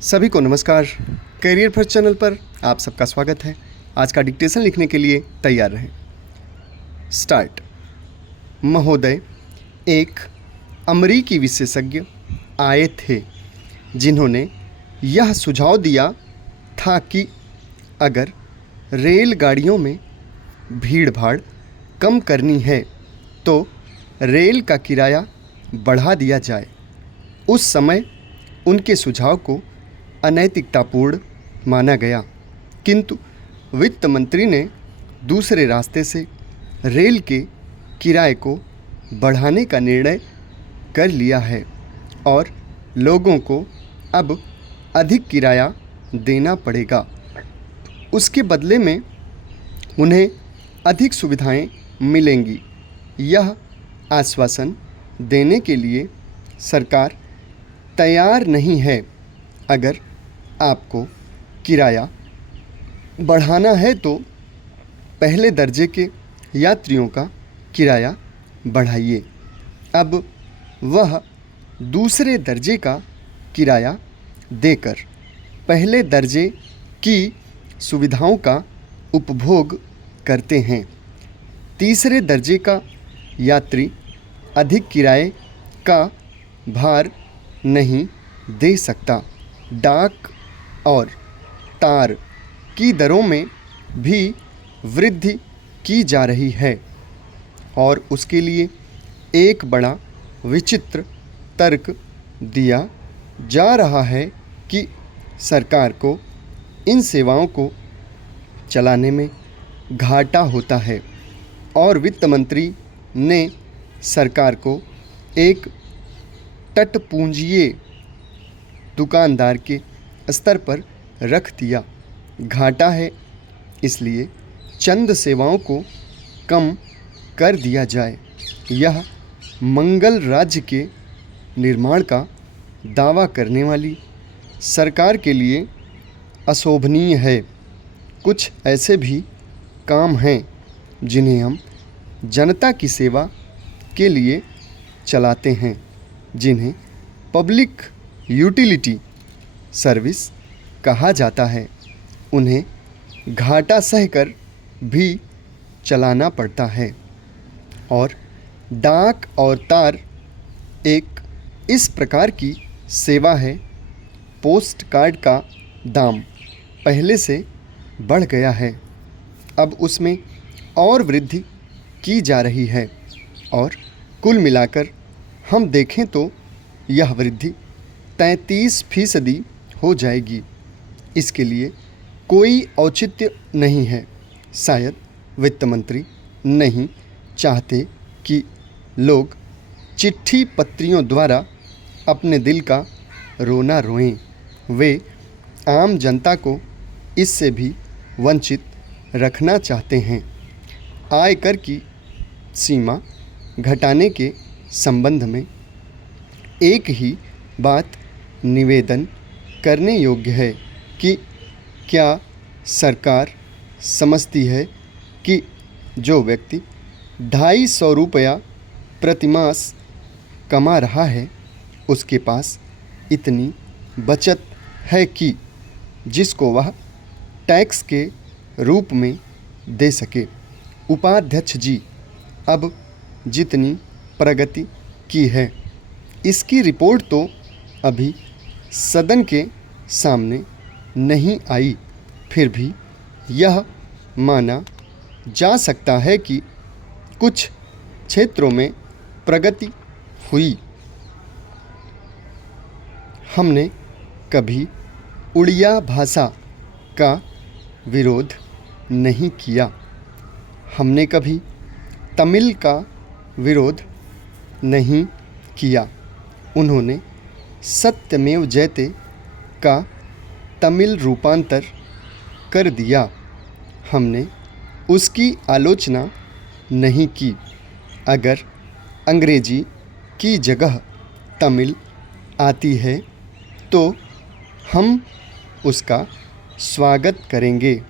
सभी को नमस्कार। करियर फर्स्ट चैनल पर आप सबका स्वागत है। आज का डिक्टेशन लिखने के लिए तैयार रहें। स्टार्ट। महोदय, एक अमेरिकी विशेषज्ञ आए थे जिन्होंने यह सुझाव दिया था कि अगर रेलगाड़ियों में भीड़ भाड़ कम करनी है तो रेल का किराया बढ़ा दिया जाए। उस समय उनके सुझाव को अनैतिकतापूर्ण माना गया, किंतु वित्त मंत्री ने दूसरे रास्ते से रेल के किराए को बढ़ाने का निर्णय कर लिया है और लोगों को अब अधिक किराया देना पड़ेगा। उसके बदले में उन्हें अधिक सुविधाएं मिलेंगी। यह आश्वासन देने के लिए सरकार तैयार नहीं है। अगर आपको किराया बढ़ाना है तो पहले दर्जे के यात्रियों का किराया बढ़ाइए। अब वह दूसरे दर्जे का किराया देकर पहले दर्जे की सुविधाओं का उपभोग करते हैं। तीसरे दर्जे का यात्री अधिक किराए का भार नहीं दे सकता। डाक और तार की दरों में भी वृद्धि की जा रही है और उसके लिए एक बड़ा विचित्र तर्क दिया जा रहा है कि सरकार को इन सेवाओं को चलाने में घाटा होता है और वित्त मंत्री ने सरकार को एक टटपूंजिये दुकानदार के स्तर पर रख दिया। घाटा है, इसलिए चंद सेवाओं को कम कर दिया जाए। यह मंगल राज्य के निर्माण का दावा करने वाली सरकार के लिए अशोभनीय है। कुछ ऐसे भी काम हैं जिन्हें हम जनता की सेवा के लिए चलाते हैं, जिन्हें पब्लिक यूटिलिटी सर्विस कहा जाता है। उन्हें घाटा सहकर भी चलाना पड़ता है और डाक और तार एक इस प्रकार की सेवा है। पोस्ट कार्ड का दाम पहले से बढ़ गया है, अब उसमें और वृद्धि की जा रही है और कुल मिलाकर हम देखें तो यह वृद्धि 33% हो जाएगी। इसके लिए कोई औचित्य नहीं है। शायद वित्त मंत्री नहीं चाहते कि लोग चिट्ठी पत्रियों द्वारा अपने दिल का रोना रोएं। वे आम जनता को इससे भी वंचित रखना चाहते हैं। आयकर की सीमा घटाने के संबंध में एक ही बात निवेदन करने योग्य है कि क्या सरकार समझती है कि जो व्यक्ति 250 रुपया प्रतिमास कमा रहा है उसके पास इतनी बचत है कि जिसको वह टैक्स के रूप में दे सके। उपाध्यक्ष जी, अब जितनी प्रगति की है इसकी रिपोर्ट तो अभी सदन के सामने नहीं आई, फिर भी यह माना जा सकता है कि कुछ क्षेत्रों में प्रगति हुई। हमने कभी उड़िया भाषा का विरोध नहीं किया। हमने कभी तमिल का विरोध नहीं किया। उन्होंने सत्यमेव जयते का तमिल रूपांतर कर दिया। हमने उसकी आलोचना नहीं की। अगर अंग्रेजी की जगह तमिल आती है तो हम उसका स्वागत करेंगे,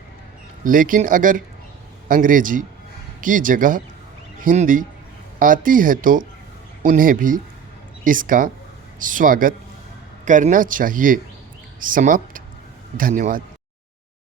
लेकिन अगर अंग्रेजी की जगह हिंदी आती है तो उन्हें भी इसका स्वागत करना चाहिए। समाप्त। धन्यवाद।